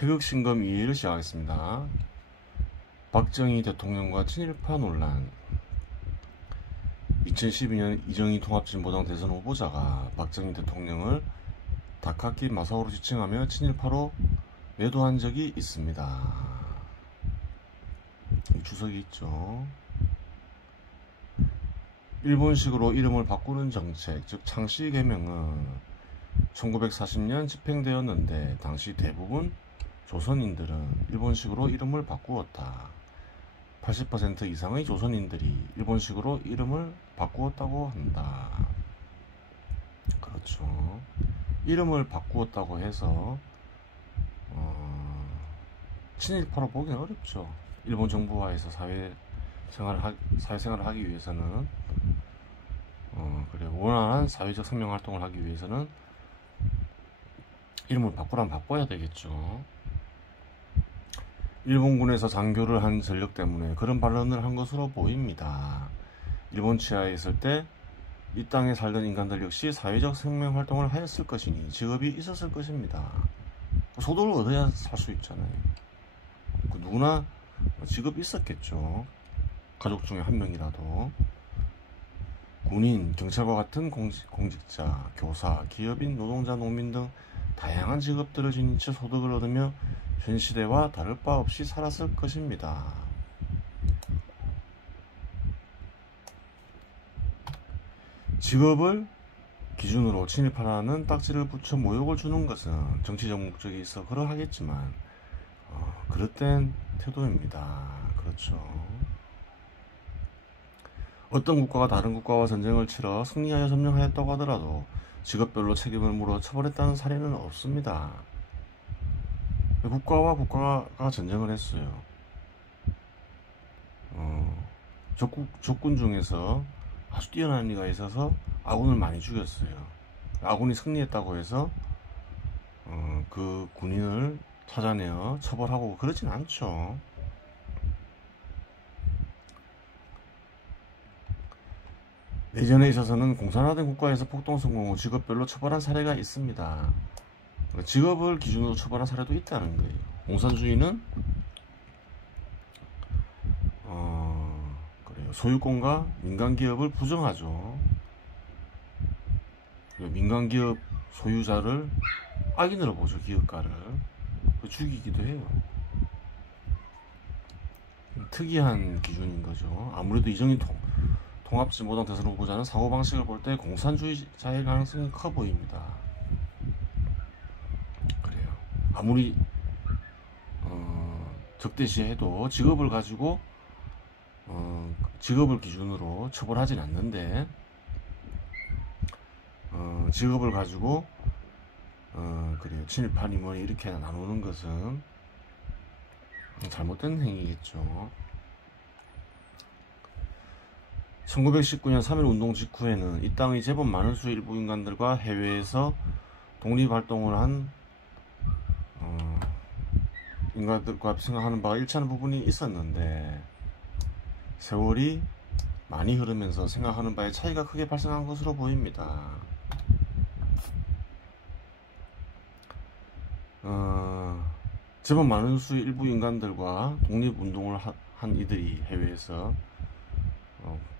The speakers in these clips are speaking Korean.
태극신검 2회를 시작하겠습니다. 박정희 대통령과 친일파 논란. 2012년 이정희 통합진보당 대선 후보자가 박정희 대통령을 다카키 마사오로 지칭하며 친일파로 매도한 적이 있습니다. 주석이 있죠. 일본식으로 이름을 바꾸는 정책, 즉 창씨 개명은 1940년 집행되었는데 당시 대부분 조선인들은 일본식으로 이름을 바꾸었다. 80% 이상의 조선인들이 일본식으로 이름을 바꾸었다고 한다. 그렇죠. 이름을 바꾸었다고 해서 친일파로 보기는 어렵죠. 일본 정부와에서 사회생활을 하기 위해서는 그래 원활한 사회적 생명 활동을 하기 위해서는 이름을 바꾸라면 바꿔야 되겠죠. 일본군에서 장교를 한 전력 때문에 그런 발언을 한 것으로 보입니다. 일본 치하에 있을 때 이 땅에 살던 인간들 역시 사회적 생명 활동을 하였을 것이니 직업이 있었을 것입니다. 소득을 얻어야 살 수 있잖아요. 누구나 직업이 있었겠죠. 가족 중에 한 명이라도. 군인, 경찰과 같은 공직자, 교사, 기업인, 노동자, 농민 등 다양한 직업들을 지닌 채 소득을 얻으며 현 시대와 다를 바 없이 살았을 것입니다. 직업을 기준으로 친일파라는 딱지를 붙여 모욕을 주는 것은 정치적 목적이 있어 그러하겠지만 그릇된 태도입니다. 그렇죠. 어떤 국가가 다른 국가와 전쟁을 치러 승리하여 점령하였다고 하더라도 직업별로 책임을 물어 처벌했다는 사례는 없습니다. 국가와 국가가 전쟁을 했어요. 적군 중에서 아주 뛰어난 이가 있어서 아군을 많이 죽였어요. 아군이 승리했다고 해서 그 군인을 찾아내어 처벌하고 그러진 않죠. 내전에 있어서는 공산화된 국가에서 폭동성공 후 직업별로 처벌한 사례가 있습니다. 직업을 기준으로 처벌한 사례도 있다는 거예요. 공산주의는 그래요. 소유권과 민간기업을 부정하죠. 민간기업 소유자를 악인으로 보죠. 기업가를 죽이기도 해요. 특이한 기준인 거죠. 아무래도 이정희 통합진보당 대선 후보자는 사고방식을 볼 때 공산주의자의 가능성이 커 보입니다. 그래요. 아무리 적대시해도 직업을 가지고 직업을 기준으로 처벌하진 않는데 직업을 가지고 그래요. 친일파니 뭐니 이렇게 나누는 것은 잘못된 행위겠죠. 1919년 3.1운동 직후에는 이 땅의 제법 많은 수의 일부 인간들과 해외에서 독립활동을 한 인간들과 생각하는 바가 일치하는 부분이 있었는데 세월이 많이 흐르면서 생각하는 바에 차이가 크게 발생한 것으로 보입니다. 제법 많은 수의 일부 인간들과 독립운동을 한 이들이 해외에서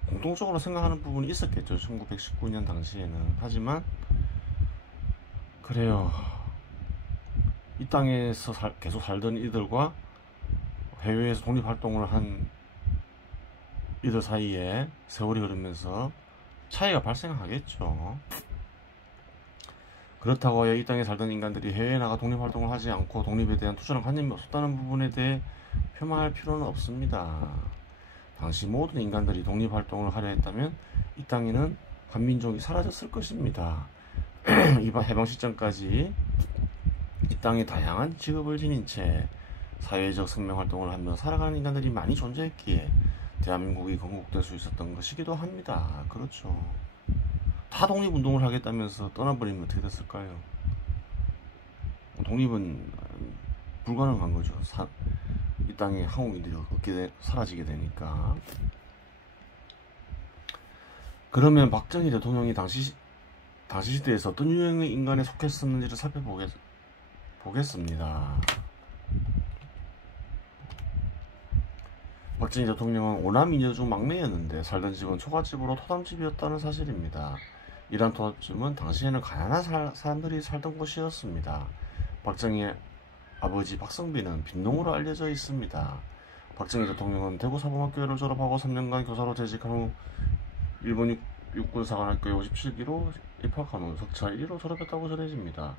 공통적으로 생각하는 부분이 있었겠죠. 1919년 당시에는. 하지만 그래요. 이 땅에서 계속 살던 이들과 해외에서 독립활동을 한 이들 사이에 세월이 흐르면서 차이가 발생하겠죠. 그렇다고 해야 이 땅에 살던 인간들이 해외에 나가 독립활동을 하지 않고 독립에 대한 투철한 관념이 없었다는 부분에 대해 폄하할 필요는 없습니다. 당시 모든 인간들이 독립활동을 하려 했다면 이 땅에는 한민족이 사라졌을 것입니다. 이번 해방 시점까지 이 땅에 다양한 직업을 지닌 채 사회적 생명활동을 하며 살아가는 인간들이 많이 존재했기에 대한민국이 건국될 수 있었던 것이기도 합니다. 그렇죠. 다 독립운동을 하겠다면서 떠나버리면 어떻게 됐을까요? 독립은 불가능한 거죠. 이 땅에 항우인들이 사라지게 되니까. 그러면 박정희 대통령이 당시 시대에서 어떤 유형의 인간에 속했었는지를 살펴보겠습니다. 박정희 대통령은 오남 이녀 중 막내였는데 살던 집은 초가집으로 토담집이었다는 사실입니다. 이러한 토담집은 당시에는 가난한 사람들이 살던 곳이었습니다. 박정희의 아버지 박성빈은 빈농으로 알려져 있습니다. 박정희 대통령은 대구사범학교를 졸업하고 3년간 교사로 재직한 후 일본 육군사관학교에 57기로 입학한 후 석차 1위로 졸업했다고 전해집니다.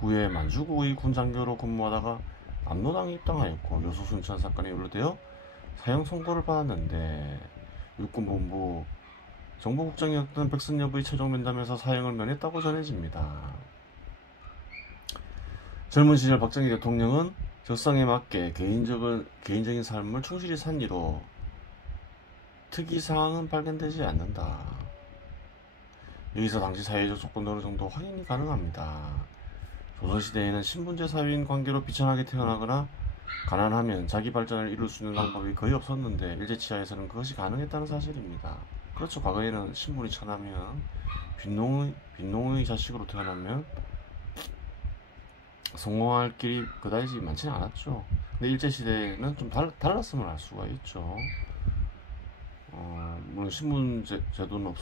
후에 만주국의 군장교로 근무하다가 남로당에 입당하였고 요소순천 사건에 연루되어 사형 선고를 받았는데 육군본부 정보국장이었던 백선엽의 최종 면담에서 사형을 면했다고 전해집니다. 젊은 시절 박정희 대통령은 적성에 맞게 개인적인 삶을 충실히 산 이로 특이사항은 발견되지 않는다. 여기서 당시 사회적 조건도 어느 정도 확인이 가능합니다. 조선시대에는 신분제 사회인 관계로 비천하게 태어나거나 가난하면 자기 발전을 이룰 수 있는 방법이 거의 없었는데 일제치하에서는 그것이 가능했다는 사실입니다. 그렇죠. 과거에는 신분이 천하면 빈농의 자식으로 태어나면 성공할 길이 그다지 많지는 않았죠. 근데 일제시대에는 좀 달랐음을 알 수가 있죠. 물론 신분 제도는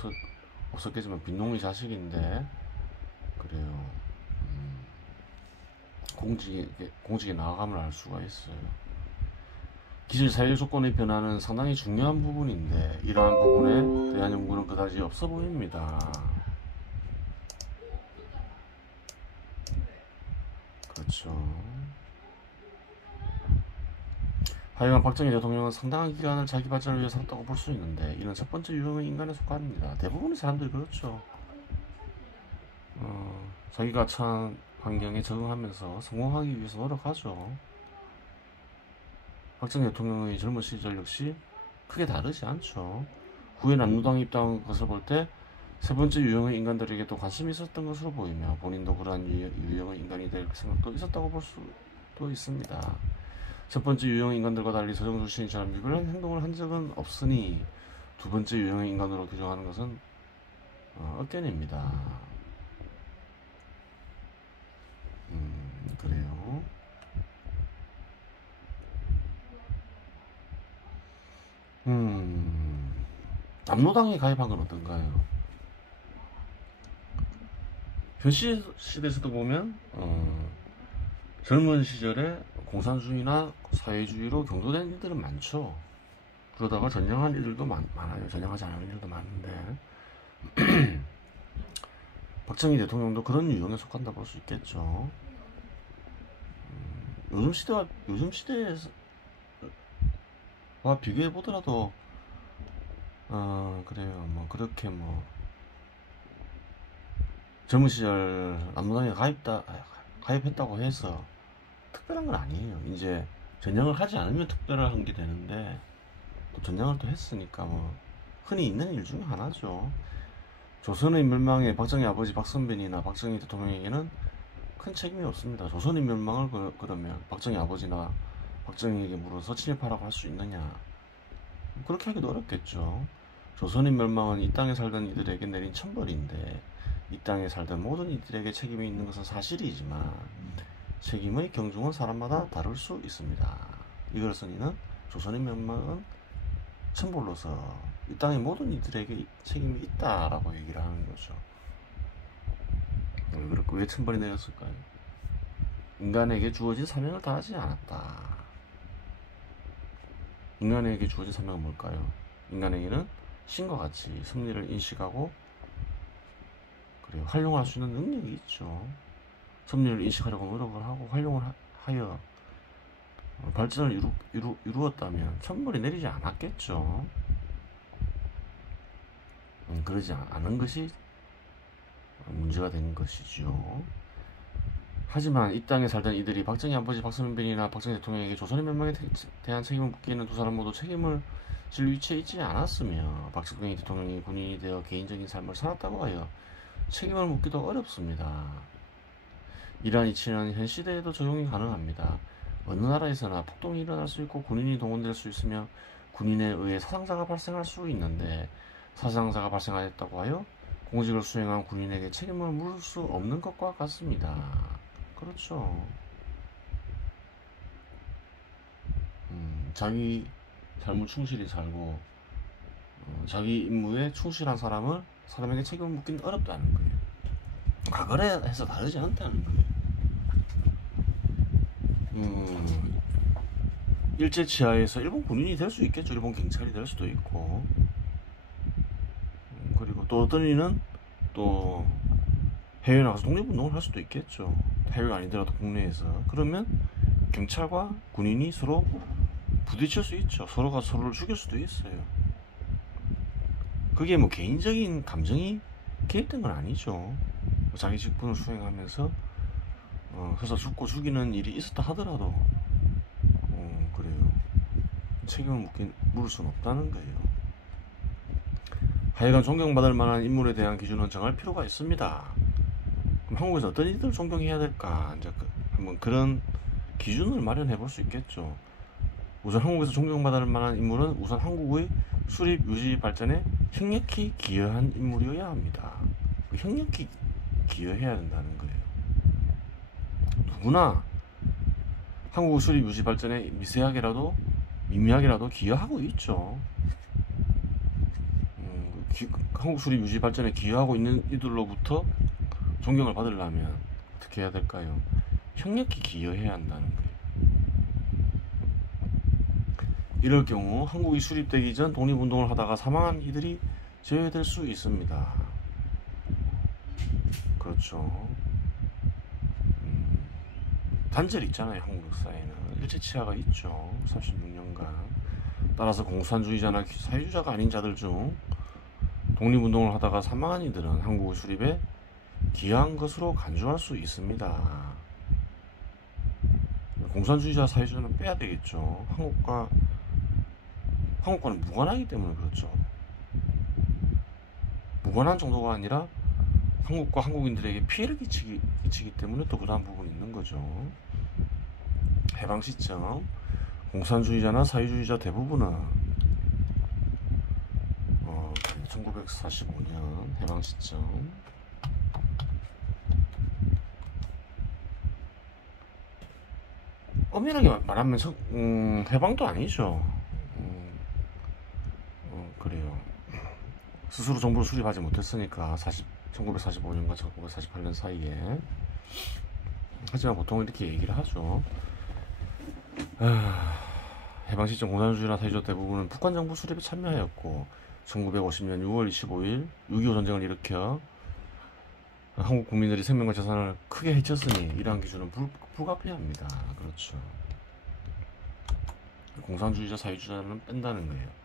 없었겠지만 빈농의 자식인데 그래요. 공직에 나아감을 알 수가 있어요. 기질 사회 조건의 변화는 상당히 중요한 부분인데 이러한 부분에 대한 연구는 그다지 없어 보입니다. 그렇죠. 하여간 박정희 대통령은 상당한 기간을 자기 발전을 위해 살았다고 볼 수 있는데 이는 첫 번째 유형의 인간에 속합니다. 대부분의 사람들이 그렇죠. 자기가 처한 환경에 적응하면서 성공하기 위해서 노력하죠. 박정희 대통령의 젊은 시절 역시 크게 다르지 않죠. 후에 남로당에 입당한 것을 볼 때 세 번째 유형의 인간들에게도 관심이 있었던 것으로 보이며 본인도 그러한 유형의 인간이 될 생각도 있었다고 볼 수도 있습니다. 첫 번째 유형의 인간들과 달리 서정 출신이처럼 유별난 행동을 한 적은 없으니 두 번째 유형의 인간으로 규정하는 것은 어깨냅니다. 그래요. 남로당에 가입한 건 어떤가요? 현 시대에서도 보면 젊은 시절에 공산주의나 사회주의로 경도된 일들은 많죠. 그러다가 전향한 일들도 많아요. 전향하지 않은 일들도 많은데 박정희 대통령도 그런 유형에 속한다 볼 수 있겠죠. 요즘 시대와 비교해 보더라도 그래요. 뭐 그렇게 뭐 젊은 시절 남로당에 가입했다고 해서 특별한 건 아니에요. 이제 전향을 하지 않으면 특별한 게 되는데 또 전향을 또 했으니까 뭐 흔히 있는 일 중에 하나죠. 조선의 멸망에 박정희 아버지 박선빈이나 박정희 대통령에게는 큰 책임이 없습니다. 조선의 멸망을 그러면 박정희 아버지나 박정희에게 물어서 친일파라고 할 수 있느냐? 그렇게 하기도 어렵겠죠. 조선의 멸망은 이 땅에 살던 이들에게 내린 천벌인데 이 땅에 살던 모든 이들에게 책임이 있는 것은 사실이지만 책임의 경중은 사람마다 다를 수 있습니다. 이것은 이는 조선의 멸망은 천벌로서 이 땅의 모든 이들에게 책임이 있다라고 얘기를 하는 거죠. 왜 천벌이 내렸을까요? 인간에게 주어진 사명을 다하지 않았다. 인간에게 주어진 사명은 뭘까요? 인간에게는 신과 같이 섭리를 인식하고 그리고 활용할 수 있는 능력이 있죠. 섭리를 인식하려고 노력을 하고 활용을 하여 발전을 이루었다면 천벌이 내리지 않았겠죠. 그러지 않은 것이 문제가 된 것이죠. 하지만 이 땅에 살던 이들이 박정희 아버지 박선빈이나 박정희 대통령에게 조선의 멸망에 대한 책임을 묻게 있는 두 사람 모두 책임을 질 위치에 있지 않았으며 박정희 대통령이 군인이 되어 개인적인 삶을 살았다고 하여 책임을 묻기도 어렵습니다. 이러한 이치는 현 시대에도 적용이 가능합니다. 어느 나라에서나 폭동이 일어날 수 있고 군인이 동원될 수 있으며 군인에 의해 사상자가 발생할 수 있는데 사상자가 발생하였다고 하여 공직을 수행한 군인에게 책임을 물을 수 없는 것과 같습니다. 자기 삶을 충실히 살고 자기 임무에 충실한 사람에게 책임을 묻기는 어렵다는 거예요. 과거에 해서 다르지 않다는 거예요. 일제 치하에서 일본 군인이 될 수 있겠죠. 일본 경찰이 될 수도 있고, 그리고 또 어떤 이는 또 해외에 나가서 독립운동을 할 수도 있겠죠. 해외가 아니더라도 국내에서. 그러면 경찰과 군인이 서로 부딪힐 수 있죠. 서로가 서로를 죽일 수도 있어요. 그게 뭐 개인적인 감정이 개입된 건 아니죠. 자기 직분을 수행하면서 서서 죽고 죽이는 일이 있었다 하더라도 그래요. 책임을 물을 수는 없다는 거예요. 하여간 존경받을 만한 인물에 대한 기준은 정할 필요가 있습니다. 그럼 한국에서 어떤 이들을 존경해야 될까? 이제 한번 그런 기준을 마련해 볼 수 있겠죠. 우선 한국에서 존경받을 만한 인물은 우선 한국의 수립 유지 발전에 형력히 기여한 인물이어야 합니다. 형력히 기여해야 된다는 거예요. 누구나 한국 수립 유지 발전에 미미하게라도 기여하고 있죠. 한국 수립 유지 발전에 기여하고 있는 이들로부터 존경을 받으려면 어떻게 해야 될까요? 형력히 기여해야 한다는 거예요. 이럴 경우 한국이 수립되기 전 독립운동을 하다가 사망한 이들이 제외될 수 있습니다. 그렇죠. 단절이 있잖아요. 한국 역사에는 일제 치하가 있죠. 36년간. 따라서 공산주의자나 사회주의자가 아닌 자들 중 독립운동을 하다가 사망한 이들은 한국의 수립에 기여한 것으로 간주할 수 있습니다. 공산주의자, 사회주의자는 빼야 되겠죠. 한국과는 무관하기 때문에 그렇죠. 무관한 정도가 아니라 한국과 한국인들에게 피해를 끼치기 때문에 또 그러한 부분이 있는 거죠. 해방 시점 공산주의자나 사회주의자 대부분은 1945년 해방 시점 엄연하게 말하면 해방도 아니죠. 그래요. 스스로 정부를 수립하지 못했으니까 1945년과 1948년 사이에. 하지만 보통 이렇게 얘기를 하죠. 해방 시점 공산주의나 사회주의 대부분은 북한 정부 수립에 참여하였고 1950년 6월 25일 6.25 전쟁을 일으켜 한국 국민들이 생명과 재산을 크게 해쳤으니 이러한 기준은 불가피합니다. 그렇죠. 공산주의자, 사회주의자는 뺀다는 거예요.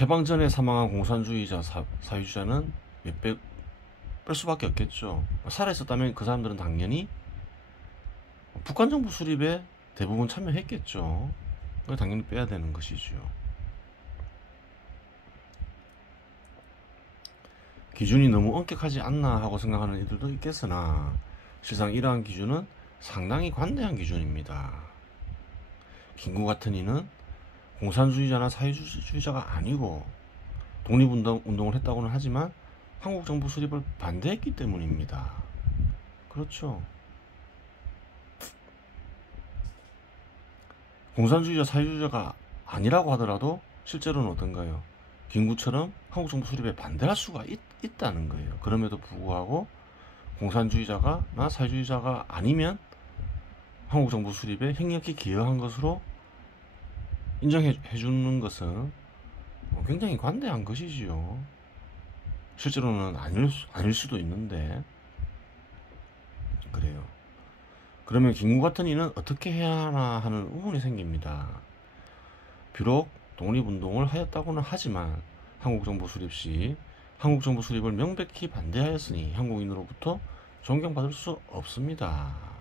해방 전에 사망한 공산주의자, 사회주의자는 뺄 수밖에 없겠죠. 살아있었다면 그 사람들은 당연히 북한 정부 수립에 대부분 참여했겠죠. 당연히 빼야 되는 것이죠. 기준이 너무 엄격하지 않나 하고 생각하는 이들도 있겠으나 실상 이러한 기준은 상당히 관대한 기준입니다. 김구 같은 이는 공산주의자나 사회주의자가 아니고 독립운동을 했다고는 하지만 한국 정부 수립을 반대했기 때문입니다. 그렇죠. 공산주의자, 사회주의자가 아니라고 하더라도 실제로는 어떤가요? 김구처럼 한국 정부 수립에 반대할 수가 있다는 거예요. 그럼에도 불구하고 공산주의자나 사회주의자가 아니면 한국 정부 수립에 형력히 기여한 것으로 인정해 주는 것은 굉장히 관대한 것이지요. 실제로는 아닐 수도 있는데 그래요. 그러면 김구 같은 이는 어떻게 해야 하나 하는 의문이 생깁니다. 비록 독립운동을 하였다고는 하지만 한국 정부 수립 시 한국 정부 수립을 명백히 반대하였으니 한국인으로부터 존경받을 수 없습니다.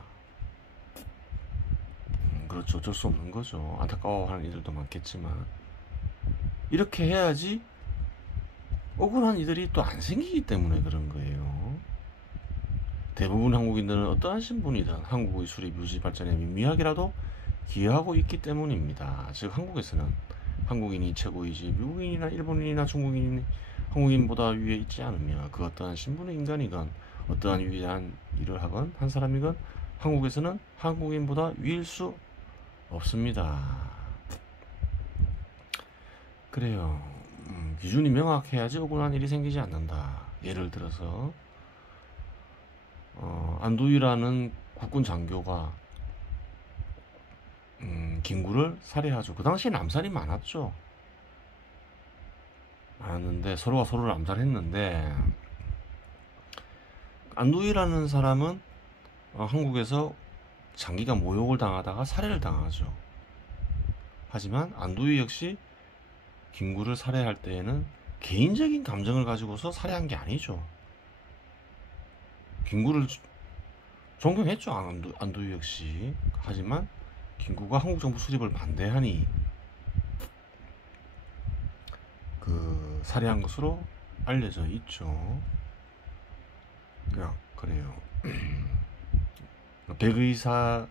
그렇죠. 어쩔 수 없는 거죠. 안타까워하는 이들도 많겠지만 이렇게 해야지 억울한 이들이 또 안 생기기 때문에 그런 거예요. 대부분 한국인들은 어떠한 신분이든 한국의 수립 유지 발전에 미미하게라도 기여하고 있기 때문입니다. 즉 한국에서는 한국인이 최고이지 미국인이나 일본인이나 중국인이 한국인보다 위에 있지 않으며 그 어떠한 신분의 인간이건 어떠한 위대한 일을 하건 한 사람이건 한국에서는 한국인보다 위일 수 없습니다. 그래요. 기준이 명확해야지 억울한 일이 생기지 않는다. 예를 들어서 안도희라는 국군 장교가 김구를 살해하죠. 그 당시에 남살이 많았죠. 많았는데 서로가 서로를 암살했는데 안도희라는 사람은 한국에서 장기간 모욕을 당하다가 살해를 당하죠. 하지만 안도희 역시 김구를 살해할 때에는 개인적인 감정을 가지고서 살해한 게 아니죠. 김구를 존경했죠. 안도희 역시. 하지만 김구가 한국정부 수립을 반대하니 그 살해한 것으로 알려져 있죠. 그래요. 백의사라는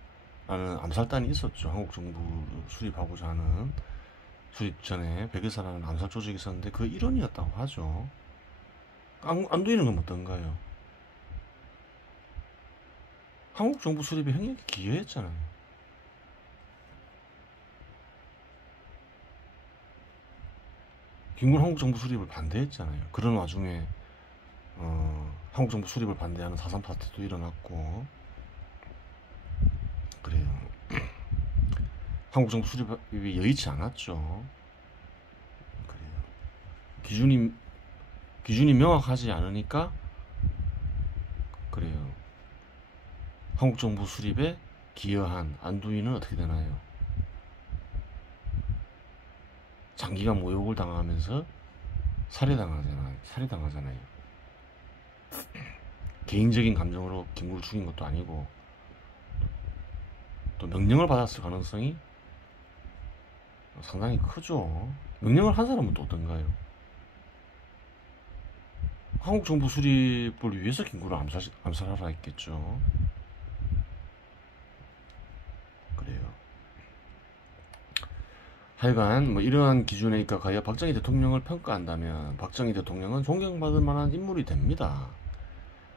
암살단이 있었죠. 한국정부 수립하고자 하는, 수립 전에 백의사라는 암살 조직이 있었는데 그 일원이었다고 하죠. 안도희는 그럼 어떤가요? 한국정부 수립에 행역에 기여했잖아요. 김구는 한국정부 수립을 반대했잖아요. 그런 와중에 한국정부 수립을 반대하는 4.3 사태도 일어났고 그래요. 한국정부 수립이 여의치 않았죠. 그래요. 기준이 명확하지 않으니까 그래요. 한국정부 수립에 기여한 안도희는 어떻게 되나요? 장기간 모욕을 당하면서 살해당하잖아요. 개인적인 감정으로 김구를 죽인 것도 아니고 또 명령을 받았을 가능성이 상당히 크죠. 명령을 한 사람은 또 어떤가요? 한국 정부 수립을 위해서 김구를 암살하라 했겠죠. 그래요. 하여간 이러한 기준에 입각하여 박정희 대통령을 평가한다면 박정희 대통령은 존경받을 만한 인물이 됩니다.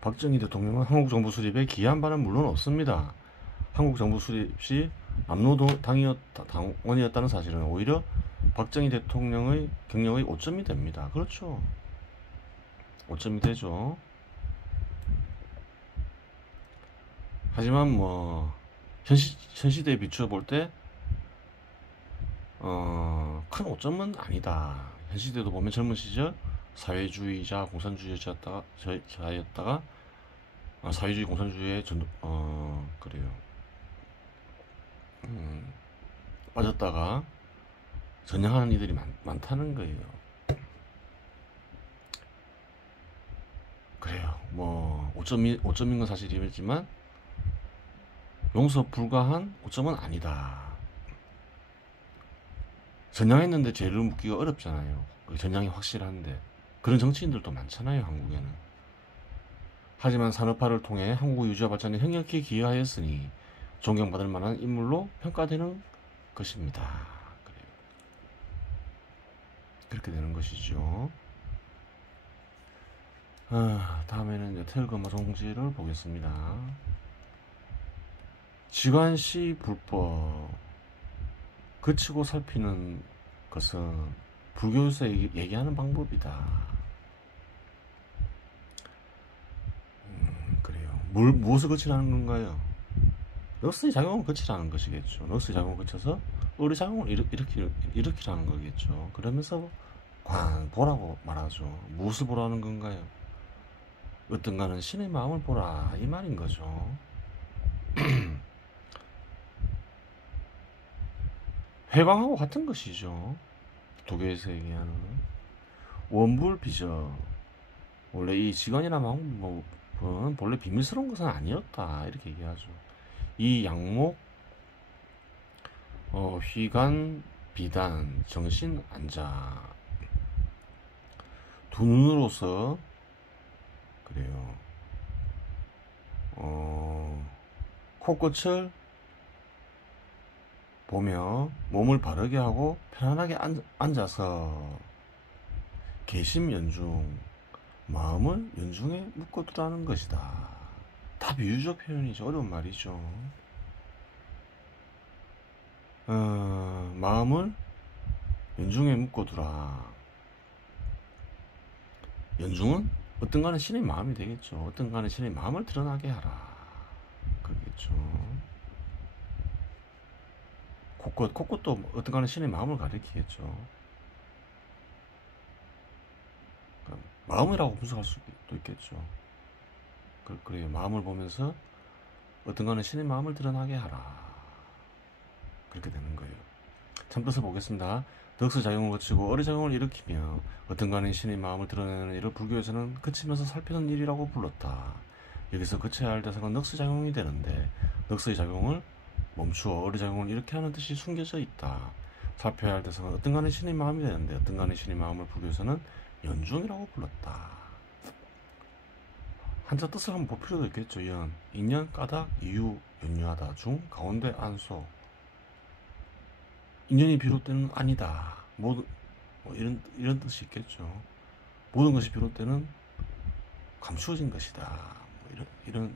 박정희 대통령은 한국 정부 수립에 기여한 바는 물론 없습니다. 한국 정부 수립 시 남로당원이었다는 사실은 오히려 박정희 대통령의 경력의 오점이 됩니다. 그렇죠. 오점이 되죠. 하지만 현 시대에 비추어 볼 때 큰 오점은 아니다. 현 시대도 보면 젊은 시절 사회주의자 공산주의자였다가 사회주의 공산주의에 그래요. 빠졌다가 전향하는 이들이 많다는 거예요. 그래요. 오점인 건 사실이지만 용서 불가한 오점은 아니다. 전향했는데 죄를 묻기가 어렵잖아요. 전향이 확실한데. 그런 정치인들도 많잖아요, 한국에는. 하지만 산업화를 통해 한국의 유지와 발전에 현격히 기여하였으니 존경받을 만한 인물로 평가되는 것입니다. 그래요. 그렇게 되는 것이죠. 다음에는 이제 태극 송지를 보겠습니다. 지관시 불법 그치고 살피는 것은 불교에서 얘기하는 방법이다. 그래요. 무엇을 거치라는 건가요? 럭스의 작용을 거치라는 것이겠죠. 럭스의 작용을 거쳐서 우리 작용을 일으키라는 거겠죠. 그러면서 보라고 말하죠. 무엇을 보라는 건가요? 어떤가는 신의 마음을 보라, 이 말인 거죠. 회광하고 같은 것이죠. 도교에서 얘기하는 원불비적. 원래 이 직언이라는 방법은 본래 비밀스러운 것은 아니었다, 이렇게 얘기하죠. 이 양목 휘관 비단 정신 안자 두 눈으로서 그래요. 코끝을 보며 몸을 바르게 하고 편안하게 앉아서 개심 연중 마음을 연중에 묶어두라는 것이다. 다 비유적 표현이죠. 어려운 말이죠. 마음을 연중에 묶어두라. 연중은 어떤 간에 신의 마음이 되겠죠. 어떤 간에 신의 마음을 드러나게 하라. 그러겠죠. 곳곳도 어떤 간에 신의 마음을 가리키겠죠. 그러니까 마음이라고 분석할 수도 있겠죠. 그래요. 마음을 보면서 어떤 간에 신의 마음을 드러나게 하라. 그렇게 되는 거예요. 참고서 보겠습니다. 덕수작용을 거치고 어리작용을 일으키며 어떤 간에 신의 마음을 드러내는 일을 불교에서는 그치면서 살피는 일이라고 불렀다. 여기서 그쳐야 할 대상은 넉스작용이 되는데 넉스의 작용을 멈추어 어리작용을 이렇게 하는 뜻이 숨겨져 있다. 살펴야 할 대상은 어떤 간에 신의 마음이 되는데 어떤 간에 신의 마음을 불교에서는 연중이라고 불렀다. 한자 뜻을 한번 볼 필요도 있겠죠. 연, 인연, 까닭, 이유, 연유하다, 중, 가운데, 안소. 인연이 비롯되는 아니다. 모든 이런 뜻이 있겠죠. 모든 것이 비롯되는 감추어진 것이다. 이런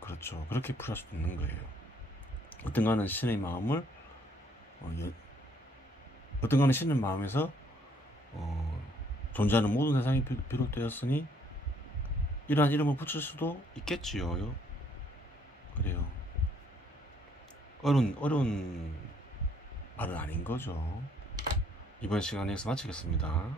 그렇죠. 그렇게 풀이할 수도 있는 거예요. 어떤가는 신의 마음을 어떤가는 신의 마음에서 존재하는 모든 세상이 비롯되었으니 이러한 이름을 붙일 수도 있겠지요. 그래요. 어려운 말은 아닌 거죠. 이번 시간에 여기서 마치겠습니다.